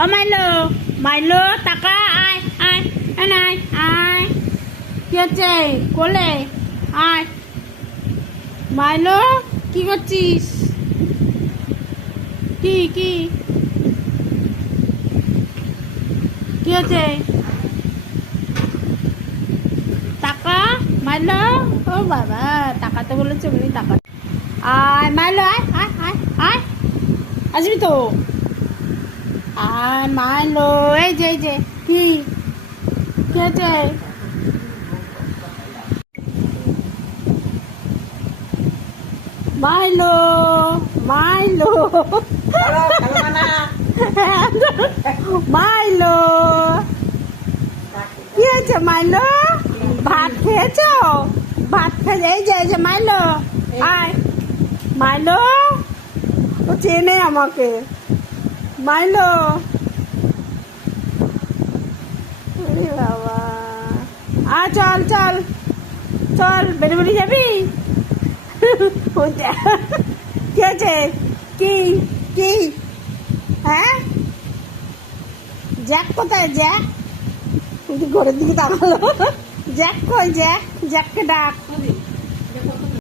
ও মাইলো, মাইলো টাকা আয় আয় আয় আয়, কি হচ্ছে কোলে আয়। মাইলো কি করছিস? কি কি কি হচ্ছে? টাকা মাইলো, ও বাবা টাকা তো বলেছে উনি টাকা। আয় মাইলো আয় আয় আয় আয়, আসবি তো আয় মাইলো। এই যে কি কি হচ্ছে? মাইলো মাইলো মাইলো, কি হয়েছে মাইলো? ভাত খেয়েছো? ভাত খেয়ে এই যে মাইলো আয়। মাইলো ও চেনে আমাকে। মাইলো আরে বাবা, চল চল চল, বেড়ে বেড়ে যাবি? কি আছে? কি কি হ্যাঁ, জ্যাক কোথায়? জ্যাক ঘরের দিকে তাকালো। জ্যাক কই? জ্যাক, জ্যাককে ডাক।